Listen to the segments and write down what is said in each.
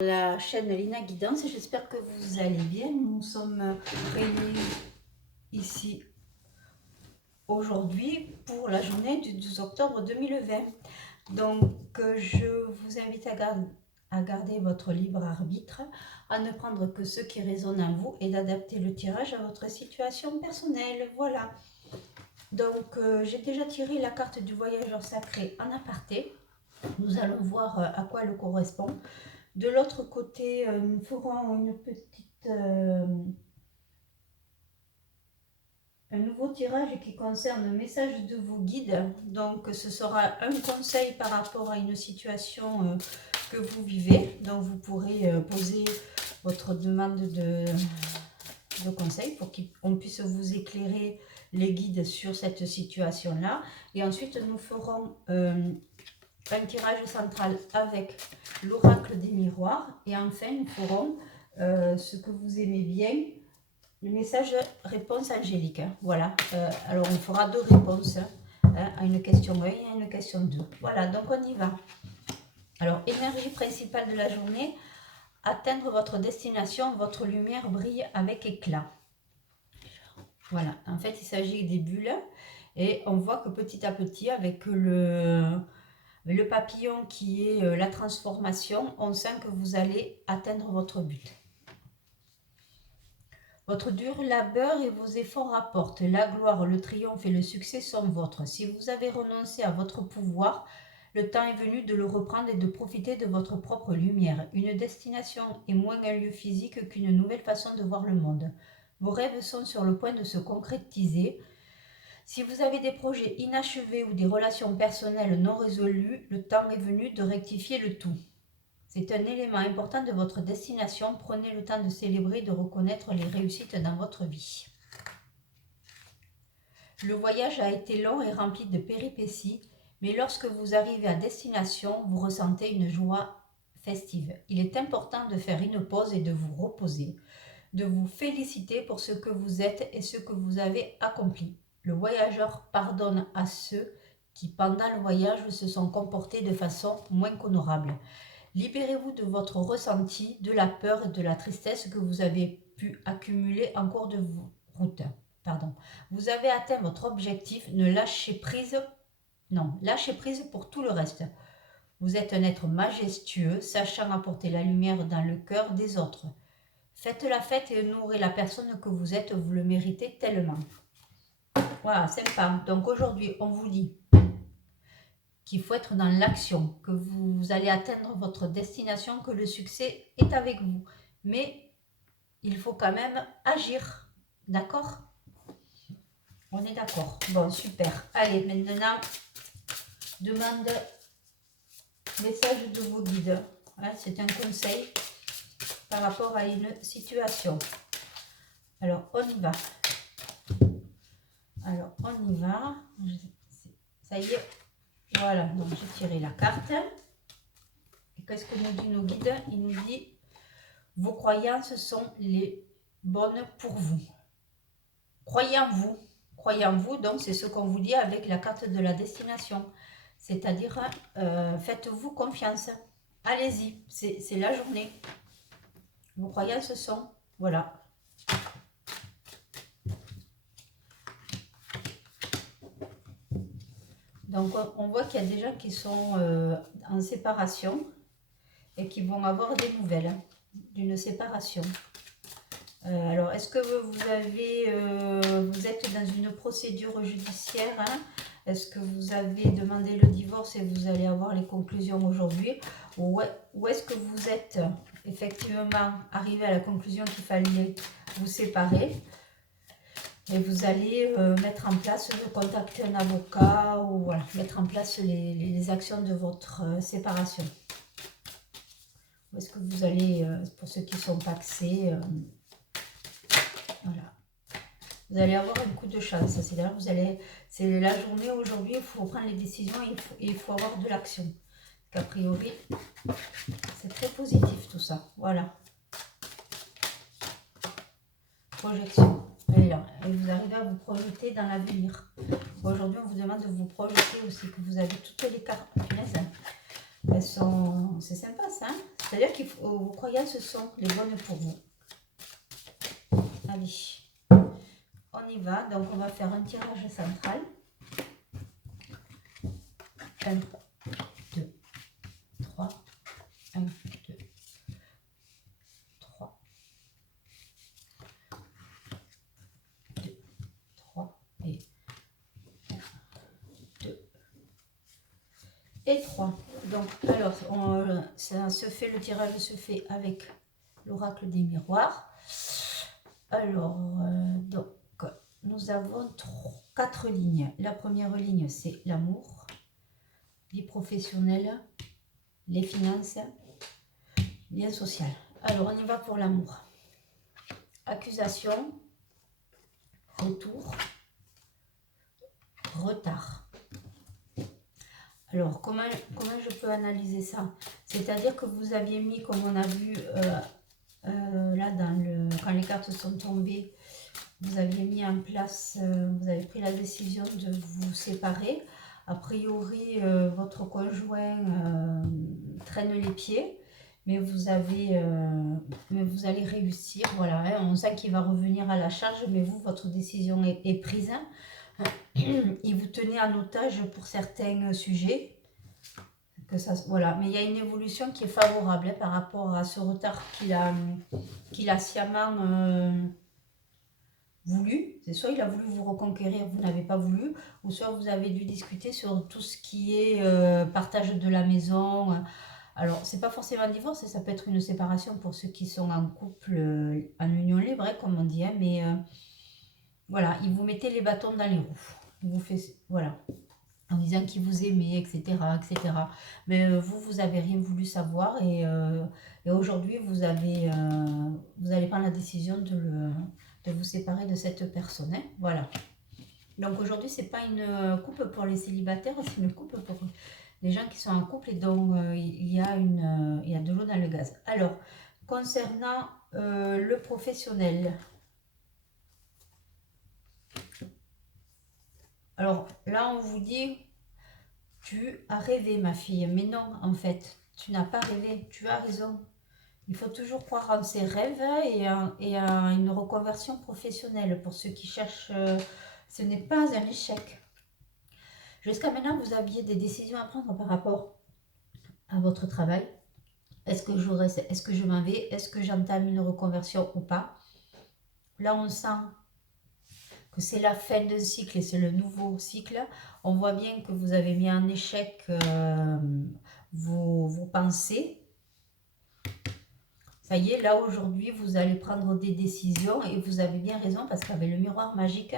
La chaîne Lina Guidance, j'espère que vous allez bien. Nous sommes réunis ici aujourd'hui pour la journée du 12 octobre 2020. Donc je vous invite à garder votre libre arbitre, à ne prendre que ce qui résonne en vous et d'adapter le tirage à votre situation personnelle. Voilà. Donc j'ai déjà tiré la carte du voyageur sacré en aparté. Nous allons voir à quoi elle correspond. De l'autre côté, nous ferons un nouveau tirage qui concerne le message de vos guides. Donc ce sera un conseil par rapport à une situation que vous vivez. Donc vous pourrez poser votre demande de conseil pour qu'on puisse vous éclairer les guides sur cette situation-là. Et ensuite nous ferons un tirage central avec l'oracle des miroirs. Et enfin, nous ferons ce que vous aimez bien, le message réponse angélique. Voilà. Alors, on fera deux réponses à une question 1 et à une question 2. Voilà, donc on y va. Alors, énergie principale de la journée, atteindre votre destination, votre lumière brille avec éclat. Voilà, en fait, il s'agit des bulles. Et on voit que petit à petit, avec le papillon qui est la transformation, on sent que vous allez atteindre votre but. Votre dur labeur et vos efforts rapportent. La gloire, le triomphe et le succès sont vôtres. Si vous avez renoncé à votre pouvoir, le temps est venu de le reprendre et de profiter de votre propre lumière. Une destination est moins un lieu physique qu'une nouvelle façon de voir le monde. Vos rêves sont sur le point de se concrétiser. Si vous avez des projets inachevés ou des relations personnelles non résolues, le temps est venu de rectifier le tout. C'est un élément important de votre destination. Prenez le temps de célébrer et de reconnaître les réussites dans votre vie. Le voyage a été long et rempli de péripéties, mais lorsque vous arrivez à destination, vous ressentez une joie festive. Il est important de faire une pause et de vous reposer, de vous féliciter pour ce que vous êtes et ce que vous avez accompli. Le voyageur pardonne à ceux qui, pendant le voyage, se sont comportés de façon moins qu'honorable. Libérez-vous de votre ressenti, de la peur et de la tristesse que vous avez pu accumuler en cours de route. Vous avez atteint votre objectif, lâchez prise pour tout le reste. Vous êtes un être majestueux, sachant apporter la lumière dans le cœur des autres. Faites la fête et honorez la personne que vous êtes, vous le méritez tellement. Voilà, sympa. Donc aujourd'hui, on vous dit qu'il faut être dans l'action, que vous allez atteindre votre destination, que le succès est avec vous. Mais il faut quand même agir. D'accord ? On est d'accord. Bon, super. Allez, maintenant, demande message de vos guides. Hein, c'est un conseil par rapport à une situation. Alors, on y va. Ça y est. Voilà, donc j'ai tiré la carte. Et qu'est-ce que nous dit nos guides ? Il nous dit, vos croyances sont les bonnes pour vous. Croyez en vous, donc c'est ce qu'on vous dit avec la carte de la destination. C'est-à-dire, faites-vous confiance. Allez-y, c'est la journée. Vos croyances sont, voilà. Donc on voit qu'il y a des gens qui sont en séparation et qui vont avoir des nouvelles d'une séparation. Alors, est-ce que vous êtes dans une procédure judiciaire, hein? Est-ce que vous avez demandé le divorce et vous allez avoir les conclusions aujourd'hui? Ou est-ce que vous êtes effectivement arrivé à la conclusion qu'il fallait vous séparer? Et vous allez mettre en place, contacter un avocat ou voilà, mettre en place les actions de votre séparation. Ou est-ce que vous allez, pour ceux qui sont pacsés, voilà. Vous allez avoir un coup de chance. C'est la journée aujourd'hui, il faut prendre les décisions et il faut avoir de l'action. Qu'a priori, c'est très positif tout ça. Voilà. Projection. Et vous arrivez à vous projeter dans l'avenir. Aujourd'hui, on vous demande de vous projeter aussi, que vous avez toutes les cartes. C'est sympa ça, hein? C'est-à-dire que vos croyances sont les bonnes pour vous. Allez, on y va. Donc, on va faire un tirage central. 1, 2, 3, 1, 2, 3, 2, 3 et 1, 2 et 3. Donc, alors, ça se fait, le tirage se fait avec l'oracle des miroirs. Alors, donc, nous avons 4 lignes. La première ligne, c'est l'amour, vie professionnelle, les finances, lien social. Alors, on y va pour l'amour. Accusation, retour, retard. Alors, comment je peux analyser ça? C'est-à-dire que vous aviez mis, comme on a vu là, quand les cartes sont tombées, vous aviez mis en place, vous avez pris la décision de vous séparer. A priori, votre conjoint traîne les pieds, mais vous allez réussir. Voilà, hein, on sent qu'il va revenir à la charge, mais vous, votre décision est prise. Il vous tenait en otage pour certains sujets. Voilà. Mais il y a une évolution qui est favorable par rapport à ce retard qu'il a sciemment voulu. C'est soit il a voulu vous reconquérir, vous n'avez pas voulu, ou soit vous avez dû discuter sur tout ce qui est partage de la maison. Alors, c'est pas forcément un divorce, ça peut être une séparation pour ceux qui sont en couple, en union libre, hein, comme on dit, hein, mais voilà, il vous mettait les bâtons dans les roues. Il vous fait, voilà, en disant qu'il vous aimait, etc., etc. Mais vous avez rien voulu savoir et aujourd'hui, vous allez prendre la décision de vous séparer de cette personne. Hein, voilà. Donc aujourd'hui, c'est pas une coupe pour les célibataires, c'est une coupe pour les gens qui sont en couple et dont il y a de l'eau dans le gaz. Alors, concernant le professionnel, alors là, on vous dit, tu as rêvé, ma fille. Mais non, en fait, tu n'as pas rêvé. Tu as raison. Il faut toujours croire en ses rêves et à une reconversion professionnelle. Pour ceux qui cherchent, ce n'est pas un échec. Jusqu'à maintenant, vous aviez des décisions à prendre par rapport à votre travail. Est-ce que je reste, est-ce que je m'en vais, est-ce que j'entame une reconversion ou pas? Là, on sent que c'est la fin d'un cycle et c'est le nouveau cycle. On voit bien que vous avez mis en échec vos pensées. Ça y est, là aujourd'hui, vous allez prendre des décisions et vous avez bien raison parce qu'avec le miroir magique,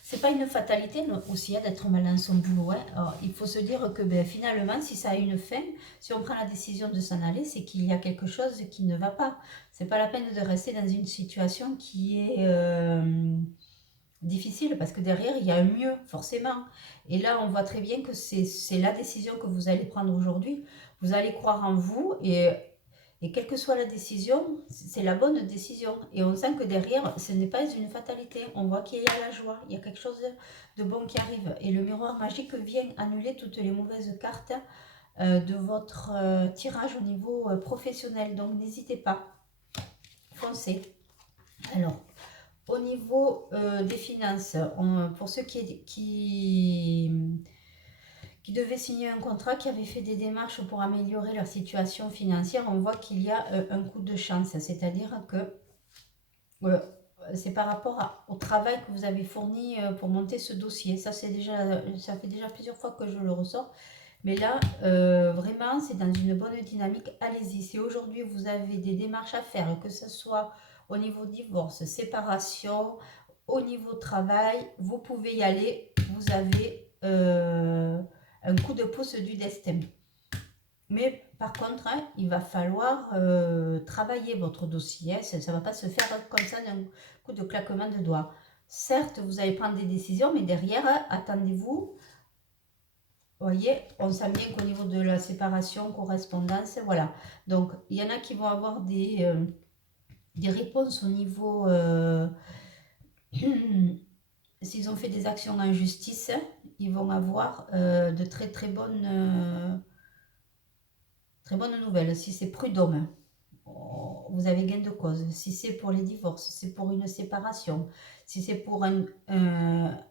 c'est pas une fatalité aussi d'être mal dans son boulot. Hein. Alors, il faut se dire que finalement, si ça a une fin, si on prend la décision de s'en aller, c'est qu'il y a quelque chose qui ne va pas. C'est pas la peine de rester dans une situation qui est difficile parce que derrière, il y a un mieux, forcément. Et là, on voit très bien que c'est la décision que vous allez prendre aujourd'hui. Vous allez croire en vous et quelle que soit la décision, c'est la bonne décision. Et on sent que derrière, ce n'est pas une fatalité. On voit qu'il y a la joie, il y a quelque chose de bon qui arrive. Et le miroir magique vient annuler toutes les mauvaises cartes de votre tirage au niveau professionnel. Donc n'hésitez pas, foncez. Alors, au niveau des finances, pour ceux qui devaient signer un contrat, qui avaient fait des démarches pour améliorer leur situation financière, on voit qu'il y a un coup de chance. C'est-à-dire que c'est par rapport au travail que vous avez fourni pour monter ce dossier. Ça fait déjà plusieurs fois que je le ressors. Mais là, vraiment, c'est dans une bonne dynamique. Allez-y. Si aujourd'hui, vous avez des démarches à faire, que ce soit au niveau divorce, séparation, au niveau travail, vous pouvez y aller. Vous avez un coup de pouce du destin. Mais par contre, hein, il va falloir travailler votre dossier. Hein. Ça ne va pas se faire comme ça d'un coup de claquement de doigts. Certes, vous allez prendre des décisions, mais derrière, attendez-vous. Vous voyez, on sent bien qu'au niveau de la séparation, correspondance, voilà. Donc, il y en a qui vont avoir des réponses au niveau... s'ils ont fait des actions en justice, ils vont avoir de très très bonnes très bonne nouvelle. Si c'est prud'homme, vous avez gain de cause. Si c'est pour les divorces, si c'est pour une séparation, si c'est pour un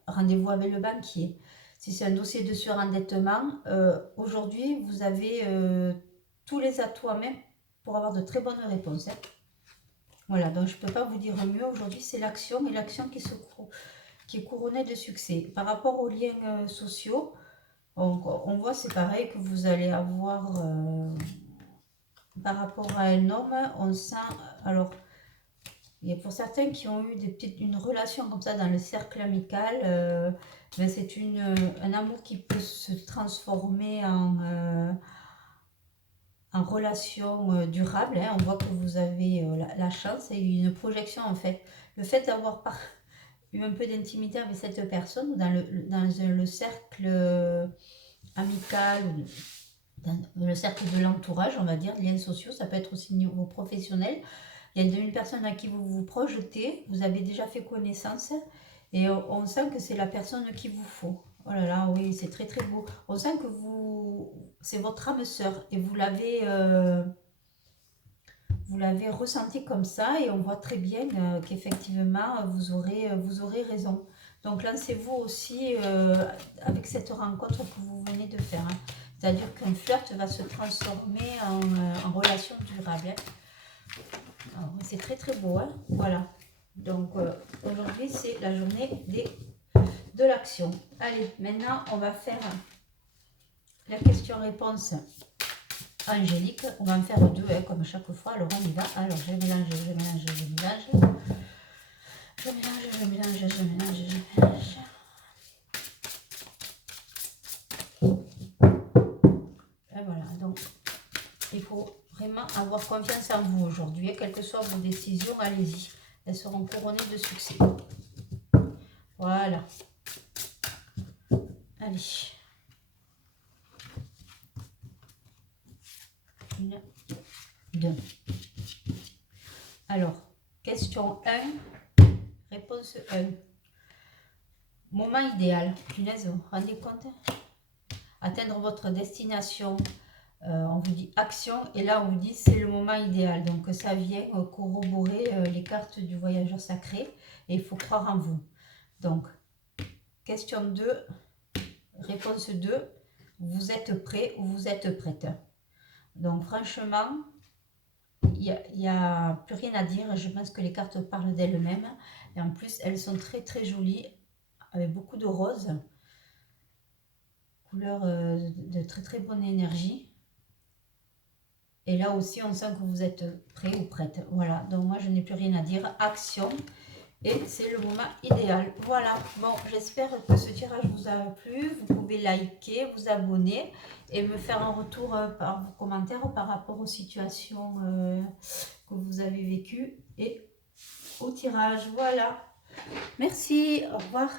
rendez-vous avec le banquier, si c'est un dossier de surendettement, aujourd'hui, vous avez tous les atouts en main pour avoir de très bonnes réponses. Hein. Voilà, donc je ne peux pas vous dire mieux. Aujourd'hui, c'est l'action et l'action qui est couronnée de succès. Par rapport aux liens sociaux, on voit, c'est pareil, que vous allez avoir, par rapport à un homme, on sent, alors, il y a pour certains qui ont eu une relation comme ça dans le cercle amical, ben c'est un amour qui peut se transformer en relation durable. Hein. On voit que vous avez la chance et une projection en fait. Le fait d'avoir eu un peu d'intimité avec cette personne dans le cercle amical ou dans le cercle de l'entourage, on va dire, des liens sociaux, ça peut être aussi au niveau professionnel. Il y a une personne à qui vous vous projetez, vous avez déjà fait connaissance et on sent que c'est la personne qu'il vous faut. Oh là là, oui, c'est très très beau. On sent que c'est votre âme sœur et vous l'avez ressenti comme ça et on voit très bien qu'effectivement vous aurez raison. Donc lancez-vous aussi avec cette rencontre que vous venez de faire. Hein. C'est-à-dire qu'un flirt va se transformer en relation durable. Hein. C'est très très beau. Hein. Voilà. Donc aujourd'hui c'est la journée de l'action. Allez, maintenant on va faire la question-réponse angélique. On va en faire deux, hein, comme chaque fois. Alors on y va. Alors je mélange, je mélange, je mélange. Je mélange, je mélange, je mélange, je mélange. Et voilà, donc il faut vraiment avoir confiance en vous aujourd'hui. Quelles que soient vos décisions, allez-y. Elles seront couronnées de succès. Voilà. Allez. Une, deux. Alors, question 1, réponse 1. Moment idéal. Punaise, vous vous rendez compte? Atteindre votre destination. On vous dit action et là on vous dit c'est le moment idéal. Donc ça vient corroborer les cartes du voyageur sacré et il faut croire en vous. Donc, question 2, réponse 2, vous êtes prêt ou vous êtes prête? Donc franchement, il n'y a plus rien à dire. Je pense que les cartes parlent d'elles-mêmes. Et en plus, elles sont très très jolies, avec beaucoup de roses. Couleur de très très bonne énergie. Et là aussi, on sent que vous êtes prêt ou prête. Voilà, donc moi, je n'ai plus rien à dire. Action. Et c'est le moment idéal. Voilà, bon, j'espère que ce tirage vous a plu. Vous pouvez liker, vous abonner et me faire un retour par vos commentaires par rapport aux situations que vous avez vécues et au tirage. Voilà, merci, au revoir.